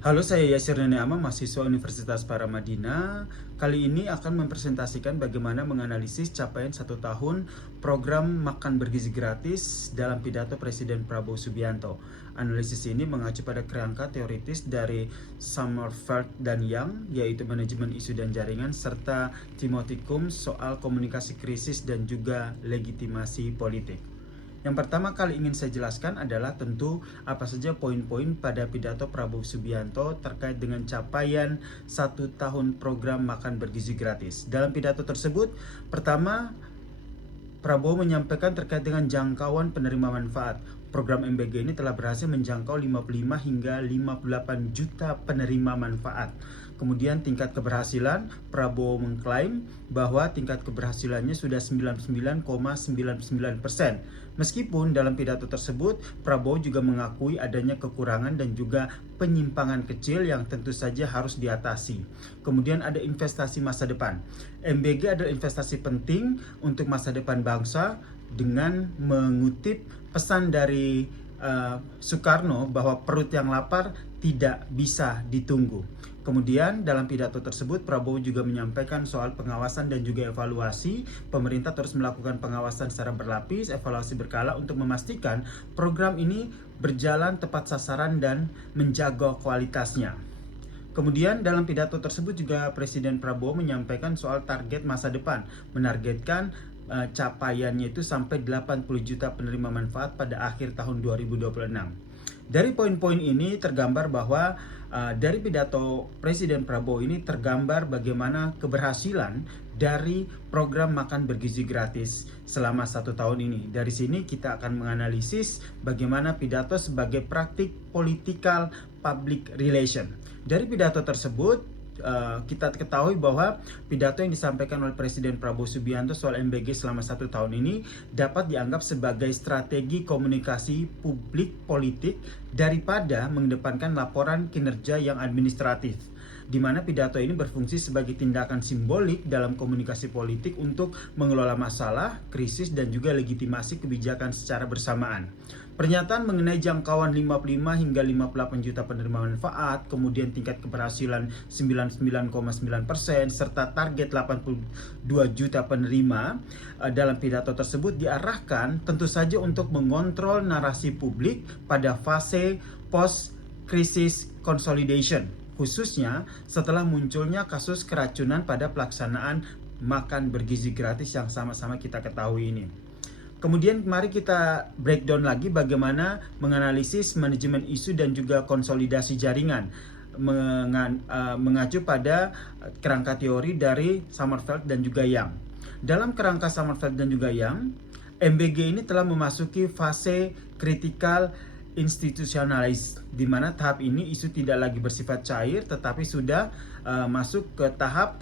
Halo, saya Yasir Neneama, mahasiswa Universitas Paramadina. Kali ini akan mempresentasikan bagaimana menganalisis capaian 1 tahun program makan bergizi gratis dalam pidato Presiden Prabowo Subianto. Analisis ini mengacu pada kerangka teoritis dari Sommerfeld dan Young, yaitu manajemen isu dan jaringan, serta Timothy Combs soal komunikasi krisis dan juga legitimasi politik. Yang pertama kali ingin saya jelaskan adalah tentu apa saja poin-poin pada pidato Prabowo Subianto terkait dengan capaian 1 tahun program makan bergizi gratis. Dalam pidato tersebut, pertama, Prabowo menyampaikan terkait dengan jangkauan penerima manfaat. Program MBG ini telah berhasil menjangkau 55 hingga 58 juta penerima manfaat. Kemudian tingkat keberhasilan, Prabowo mengklaim bahwa tingkat keberhasilannya sudah 99,99%. Meskipun dalam pidato tersebut, Prabowo juga mengakui adanya kekurangan dan juga penyimpangan kecil yang tentu saja harus diatasi. Kemudian ada investasi masa depan. MBG adalah investasi penting untuk masa depan bangsa dengan mengutip pesan dari Soekarno bahwa perut yang lapar tidak bisa ditunggu. Kemudian dalam pidato tersebut Prabowo juga menyampaikan soal pengawasan dan juga evaluasi. Pemerintah terus melakukan pengawasan secara berlapis, evaluasi berkala untuk memastikan program ini berjalan tepat sasaran dan menjaga kualitasnya. Kemudian dalam pidato tersebut juga Presiden Prabowo menyampaikan soal target masa depan, menargetkan capaiannya itu sampai 80 juta penerima manfaat pada akhir tahun 2026. Dari poin-poin ini tergambar bahwa dari pidato Presiden Prabowo ini tergambar bagaimana keberhasilan dari program makan bergizi gratis selama 1 tahun ini. Dari sini kita akan menganalisis bagaimana pidato sebagai praktik political public relation. Dari pidato tersebut kita ketahui bahwa pidato yang disampaikan oleh Presiden Prabowo Subianto soal MBG selama 1 tahun ini dapat dianggap sebagai strategi komunikasi publik politik daripada mengedepankan laporan kinerja yang administratif, di mana pidato ini berfungsi sebagai tindakan simbolik dalam komunikasi politik untuk mengelola masalah, krisis, dan juga legitimasi kebijakan secara bersamaan. Pernyataan mengenai jangkauan 55 hingga 58 juta penerima manfaat, kemudian tingkat keberhasilan 99,9%, serta target 82 juta penerima dalam pidato tersebut diarahkan tentu saja untuk mengontrol narasi publik pada fase post-crisis consolidation, khususnya setelah munculnya kasus keracunan pada pelaksanaan makan bergizi gratis yang sama-sama kita ketahui ini. Kemudian mari kita breakdown lagi bagaimana menganalisis manajemen isu dan juga konsolidasi jaringan mengacu pada kerangka teori dari Sommerfeld dan juga Young. Dalam kerangka Sommerfeld dan juga Young, MBG ini telah memasuki fase kritikal institutionalized, di mana tahap ini isu tidak lagi bersifat cair tetapi sudah masuk ke tahap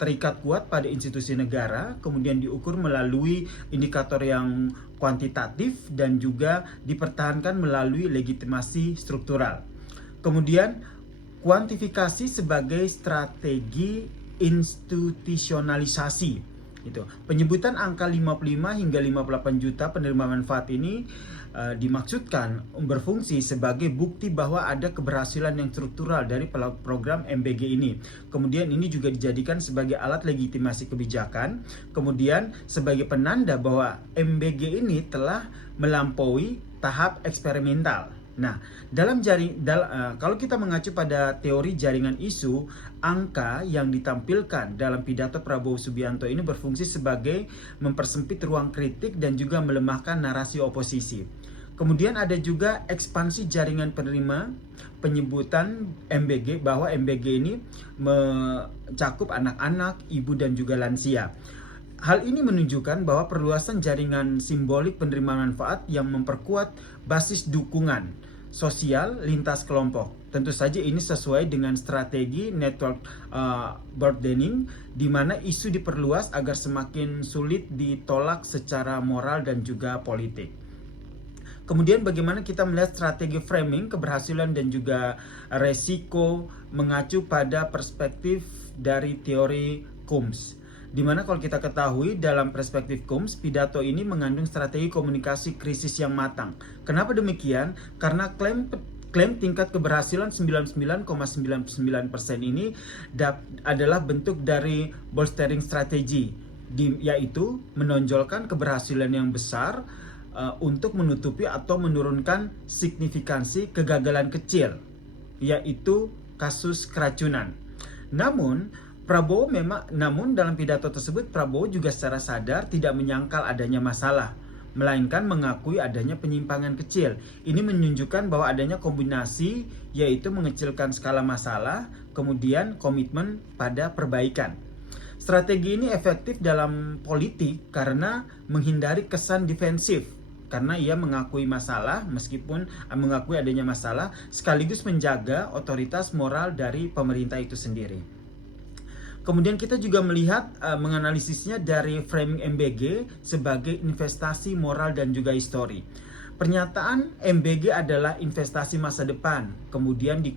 terikat kuat pada institusi negara, kemudian diukur melalui indikator yang kuantitatif dan juga dipertahankan melalui legitimasi struktural. Kemudian kuantifikasi sebagai strategi institusionalisasi. Penyebutan angka 55 hingga 58 juta penerima manfaat ini dimaksudkan berfungsi sebagai bukti bahwa ada keberhasilan yang struktural dari program MBG ini. Kemudian ini juga dijadikan sebagai alat legitimasi kebijakan, kemudian sebagai penanda bahwa MBG ini telah melampaui tahap eksperimental. Nah, kalau kita mengacu pada teori jaringan isu, angka yang ditampilkan dalam pidato Prabowo Subianto ini berfungsi sebagai mempersempit ruang kritik dan juga melemahkan narasi oposisi. Kemudian ada juga ekspansi jaringan penerima, penyebutan MBG bahwa MBG ini mencakup anak-anak, ibu dan juga lansia. Hal ini menunjukkan bahwa perluasan jaringan simbolik penerima manfaat yang memperkuat basis dukungan sosial lintas kelompok. Tentu saja ini sesuai dengan strategi network burdening, di mana isu diperluas agar semakin sulit ditolak secara moral dan juga politik. Kemudian bagaimana kita melihat strategi framing keberhasilan dan juga resiko mengacu pada perspektif dari teori Combs. Dimana kalau kita ketahui dalam perspektif Combs, pidato ini mengandung strategi komunikasi krisis yang matang. Kenapa demikian? Karena klaim Klaim tingkat keberhasilan 99,99% ini adalah bentuk dari bolstering strategi, yaitu menonjolkan keberhasilan yang besar untuk menutupi atau menurunkan signifikansi kegagalan kecil, yaitu kasus keracunan. Namun dalam pidato tersebut Prabowo juga secara sadar tidak menyangkal adanya masalah, melainkan mengakui adanya penyimpangan kecil. Ini menunjukkan bahwa adanya kombinasi, yaitu mengecilkan skala masalah, kemudian komitmen pada perbaikan. Strategi ini efektif dalam politik karena menghindari kesan defensif, karena ia mengakui masalah, meskipun mengakui adanya masalah, sekaligus menjaga otoritas moral dari pemerintah itu sendiri. Kemudian kita juga melihat menganalisisnya dari framing MBG sebagai investasi moral dan juga histori. Pernyataan MBG adalah investasi masa depan. Kemudian di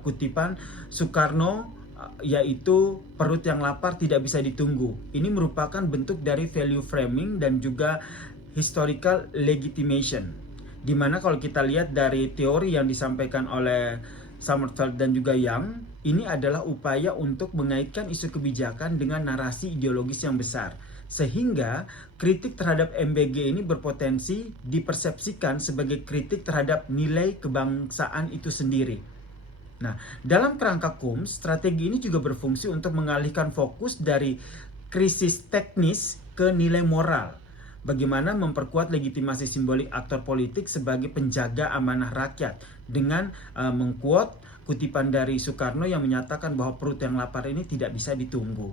kutipan Soekarno, yaitu perut yang lapar tidak bisa ditunggu. Ini merupakan bentuk dari value framing dan juga historical legitimation. Dimana kalau kita lihat dari teori yang disampaikan oleh Summerfeld dan juga Young, ini adalah upaya untuk mengaitkan isu kebijakan dengan narasi ideologis yang besar. Sehingga kritik terhadap MBG ini berpotensi dipersepsikan sebagai kritik terhadap nilai kebangsaan itu sendiri. Nah, dalam kerangka KUMS, strategi ini juga berfungsi untuk mengalihkan fokus dari krisis teknis ke nilai moral. Bagaimana memperkuat legitimasi simbolik aktor politik sebagai penjaga amanah rakyat dengan mengquote kutipan dari Soekarno yang menyatakan bahwa perut yang lapar ini tidak bisa ditunggu.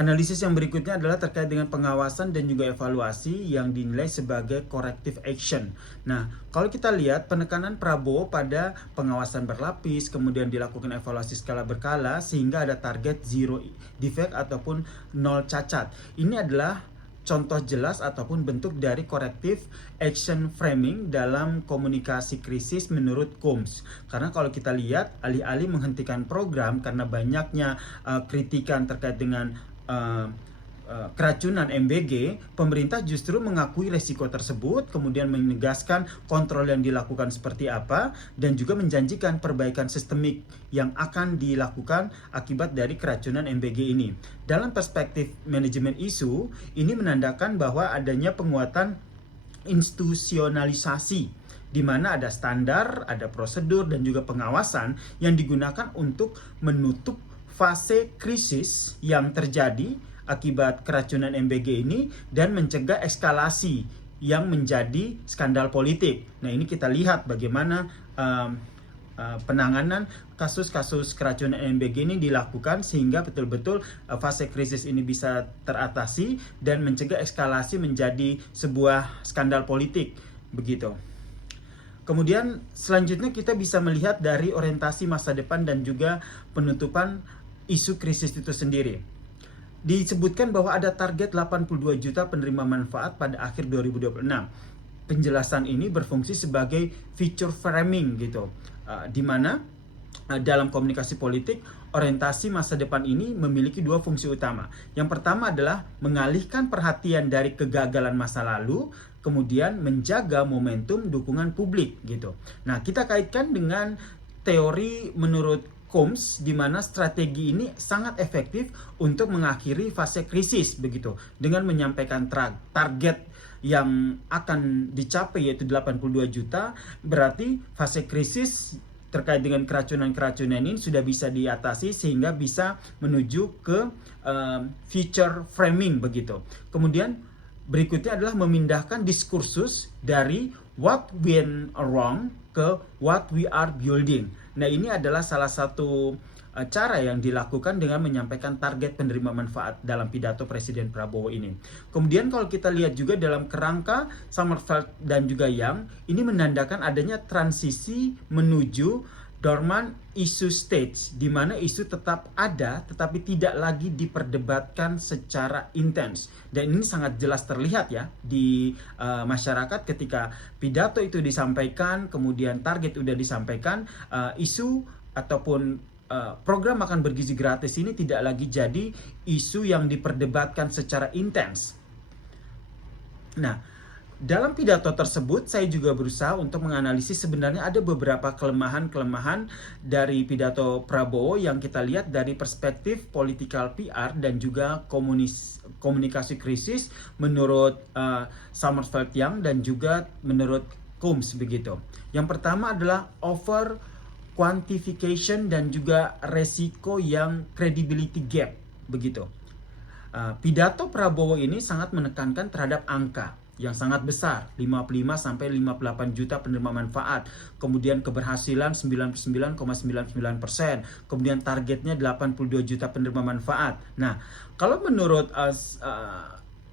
Analisis yang berikutnya adalah terkait dengan pengawasan dan juga evaluasi yang dinilai sebagai corrective action. Nah, kalau kita lihat penekanan Prabowo pada pengawasan berlapis, kemudian dilakukan evaluasi skala berkala sehingga ada target zero defect ataupun nol cacat. Ini adalah contoh jelas ataupun bentuk dari corrective action framing dalam komunikasi krisis menurut KUMS. Karena kalau kita lihat, alih-alih menghentikan program karena banyaknya kritikan terkait dengan keracunan MBG, pemerintah justru mengakui resiko tersebut, kemudian menegaskan kontrol yang dilakukan seperti apa, dan juga menjanjikan perbaikan sistemik yang akan dilakukan akibat dari keracunan MBG ini. Dalam perspektif manajemen isu, ini menandakan bahwa adanya penguatan institusionalisasi, di mana ada standar, ada prosedur, dan juga pengawasan yang digunakan untuk menutup fase krisis yang terjadi akibat keracunan MBG ini dan mencegah eskalasi yang menjadi skandal politik. Nah, ini kita lihat bagaimana penanganan kasus-kasus keracunan MBG ini dilakukan sehingga betul-betul fase krisis ini bisa teratasi dan mencegah eskalasi menjadi sebuah skandal politik, begitu. Kemudian selanjutnya kita bisa melihat dari orientasi masa depan dan juga penutupan isu krisis itu sendiri. Disebutkan bahwa ada target 82 juta penerima manfaat pada akhir 2026. Penjelasan ini berfungsi sebagai feature framing gitu. Di mana dalam komunikasi politik, orientasi masa depan ini memiliki dua fungsi utama. Yang pertama adalah mengalihkan perhatian dari kegagalan masa lalu, kemudian menjaga momentum dukungan publik gitu. Nah, kita kaitkan dengan teori menurut KUMS, di mana strategi ini sangat efektif untuk mengakhiri fase krisis begitu, dengan menyampaikan target yang akan dicapai yaitu 82 juta, berarti fase krisis terkait dengan keracunan-keracunan ini sudah bisa diatasi sehingga bisa menuju ke future framing begitu. Kemudian berikutnya adalah memindahkan diskursus dari what went wrong ke what we are building. Nah, ini adalah salah satu cara yang dilakukan dengan menyampaikan target penerima manfaat dalam pidato Presiden Prabowo ini. Kemudian kalau kita lihat juga dalam kerangka Summerfeld dan juga Young, ini menandakan adanya transisi menuju dormant issue stage, di mana isu tetap ada tetapi tidak lagi diperdebatkan secara intens. Dan ini sangat jelas terlihat ya di masyarakat ketika pidato itu disampaikan, kemudian target udah disampaikan, isu ataupun program makan bergizi gratis ini tidak lagi jadi isu yang diperdebatkan secara intens. Nah, Dalam pidato tersebut, saya juga berusaha untuk menganalisis sebenarnya ada beberapa kelemahan-kelemahan dari pidato Prabowo yang kita lihat dari perspektif political PR dan juga komunikasi krisis menurut Summerfeld Young dan juga menurut Combs begitu. Yang pertama adalah over quantification dan juga resiko yang credibility gap begitu. Pidato Prabowo ini sangat menekankan terhadap angka yang sangat besar, 55 sampai 58 juta penerima manfaat, kemudian keberhasilan 99,99%, kemudian targetnya 82 juta penerima manfaat. Nah, kalau menurut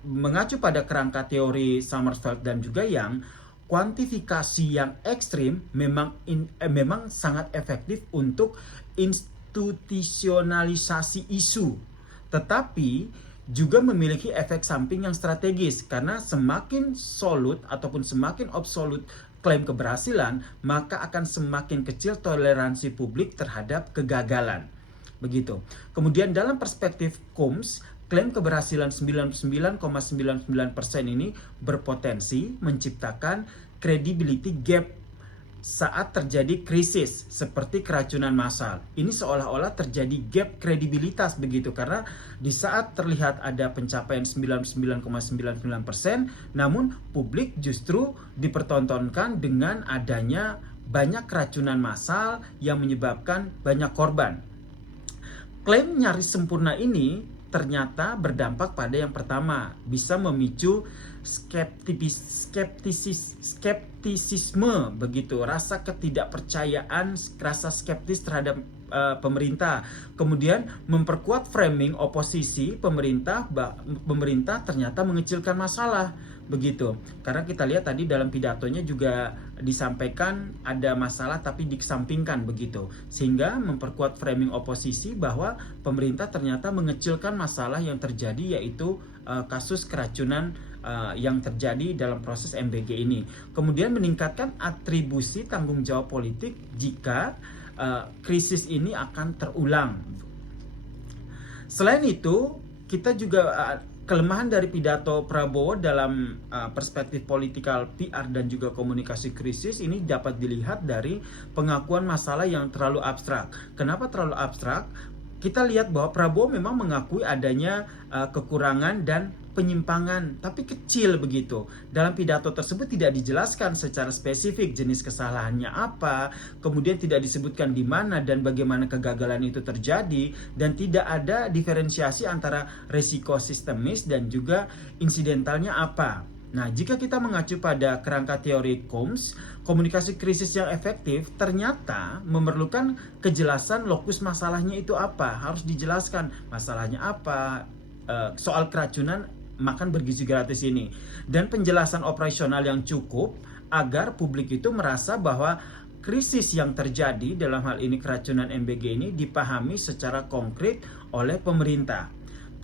mengacu pada kerangka teori Summerfeld dan juga Young, kuantifikasi yang ekstrim memang sangat efektif untuk institusionalisasi isu, tetapi juga memiliki efek samping yang strategis karena semakin solid ataupun semakin absolut klaim keberhasilan, maka akan semakin kecil toleransi publik terhadap kegagalan. Begitu. Kemudian dalam perspektif Combs, klaim keberhasilan 99,99% ini berpotensi menciptakan credibility gap saat terjadi krisis seperti keracunan massal. Ini seolah-olah terjadi gap kredibilitas begitu karena di saat terlihat ada pencapaian 99,99%, namun publik justru dipertontonkan dengan adanya banyak keracunan massal yang menyebabkan banyak korban. Klaim nyaris sempurna ini ternyata berdampak pada yang pertama, bisa memicu skeptisisme begitu, rasa ketidakpercayaan, rasa skeptis terhadap pemerintah. Kemudian memperkuat framing oposisi pemerintah ternyata mengecilkan masalah begitu. Karena kita lihat tadi dalam pidatonya juga disampaikan ada masalah tapi dikesampingkan begitu. Sehingga memperkuat framing oposisi bahwa pemerintah ternyata mengecilkan masalah yang terjadi, yaitu kasus keracunan yang terjadi dalam proses MBG ini. Kemudian meningkatkan atribusi tanggung jawab politik jika krisis ini akan terulang. Selain itu, kita juga kelemahan dari pidato Prabowo dalam perspektif politikal PR dan juga komunikasi krisis ini dapat dilihat dari pengakuan masalah yang terlalu abstrak. Kenapa terlalu abstrak? Kita lihat bahwa Prabowo memang mengakui adanya kekurangan dan penyimpangan, tapi kecil begitu. Dalam pidato tersebut tidak dijelaskan secara spesifik jenis kesalahannya apa, kemudian tidak disebutkan di mana dan bagaimana kegagalan itu terjadi, dan tidak ada diferensiasi antara resiko sistemis dan juga insidentalnya apa. Nah, jika kita mengacu pada kerangka teori Combs, komunikasi krisis yang efektif ternyata memerlukan kejelasan lokus masalahnya itu apa. Harus dijelaskan masalahnya apa, soal keracunan makan bergizi gratis ini, dan penjelasan operasional yang cukup agar publik itu merasa bahwa krisis yang terjadi dalam hal ini keracunan MBG ini dipahami secara konkret oleh pemerintah.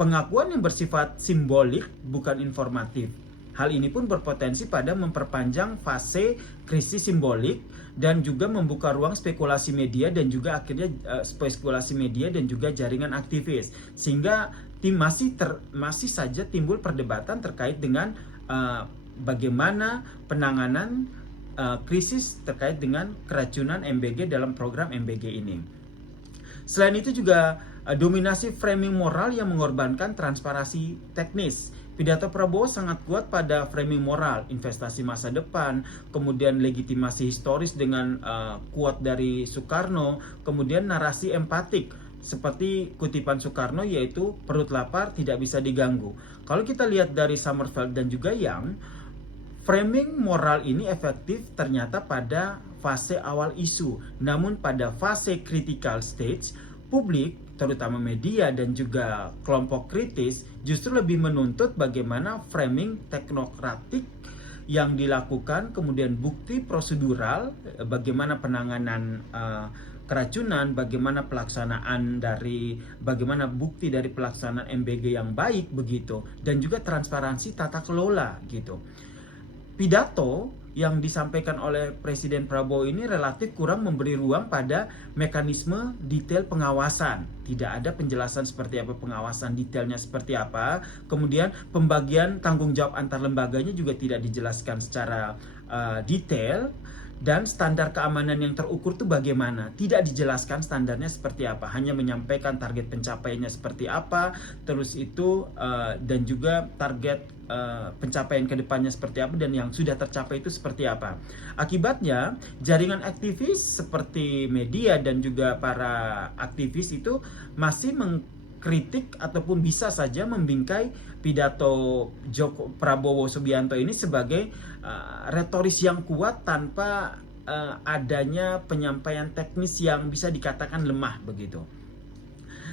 Pengakuan yang bersifat simbolik bukan informatif. Hal ini pun berpotensi pada memperpanjang fase krisis simbolik dan juga membuka ruang spekulasi media dan juga akhirnya spekulasi media dan juga jaringan aktivis, sehingga masih saja timbul perdebatan terkait dengan bagaimana penanganan krisis terkait dengan keracunan MBG dalam program MBG ini. Selain itu juga dominasi framing moral yang mengorbankan transparansi teknis. Pidato Prabowo sangat kuat pada framing moral, investasi masa depan, kemudian legitimasi historis dengan quote dari Soekarno, kemudian narasi empatik seperti kutipan Soekarno, yaitu perut lapar tidak bisa diganggu. Kalau kita lihat dari Summerfeld dan juga Young, framing moral ini efektif ternyata pada fase awal isu, namun pada fase critical stage, publik, terutama media dan juga kelompok kritis, justru lebih menuntut bagaimana framing teknokratik yang dilakukan, kemudian bukti prosedural, bagaimana penanganan keracunan, bagaimana bagaimana bukti dari pelaksanaan MBG yang baik begitu, dan juga transparansi tata kelola gitu. pidato yang disampaikan oleh Presiden Prabowo ini relatif kurang memberi ruang pada mekanisme detail pengawasan. Tidak ada penjelasan seperti apa pengawasan, detailnya seperti apa. Kemudian pembagian tanggung jawab antar lembaganya juga tidak dijelaskan secara detail. Dan standar keamanan yang terukur itu bagaimana? Tidak dijelaskan standarnya seperti apa, hanya menyampaikan target pencapaiannya seperti apa, terus itu dan juga target pencapaian kedepannya seperti apa, dan yang sudah tercapai itu seperti apa. Akibatnya jaringan aktivis seperti media dan juga para aktivis itu masih mengkritik ataupun bisa saja membingkai pidato Prabowo Subianto ini sebagai retoris yang kuat tanpa adanya penyampaian teknis yang bisa dikatakan lemah begitu.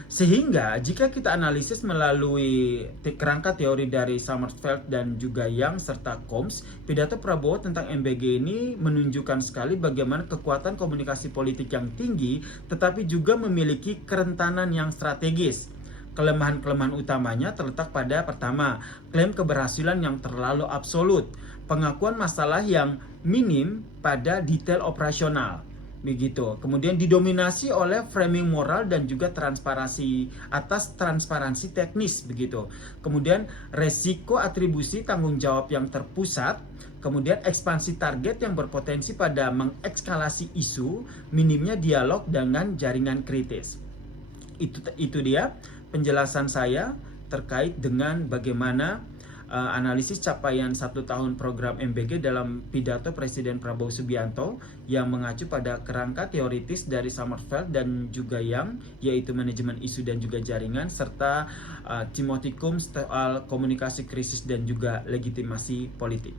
Sehingga jika kita analisis melalui kerangka teori dari Sommerfeld dan juga Yang serta Combs, pidato Prabowo tentang MBG ini menunjukkan sekali bagaimana kekuatan komunikasi politik yang tinggi tetapi juga memiliki kerentanan yang strategis. Kelemahan-kelemahan utamanya terletak pada pertama, klaim keberhasilan yang terlalu absolut, pengakuan masalah yang minim pada detail operasional. Begitu. Kemudian didominasi oleh framing moral dan juga transparansi atas transparansi teknis begitu. Kemudian resiko atribusi tanggung jawab yang terpusat, kemudian ekspansi target yang berpotensi pada mengekskalasi isu, minimnya dialog dengan jaringan kritis. Itu dia penjelasan saya terkait dengan bagaimana analisis capaian 1 tahun program MBG dalam pidato Presiden Prabowo Subianto yang mengacu pada kerangka teoritis dari Sommerfeld dan juga Yang, yaitu manajemen isu dan juga jaringan, serta Timothy Combs soal komunikasi krisis dan juga legitimasi politik.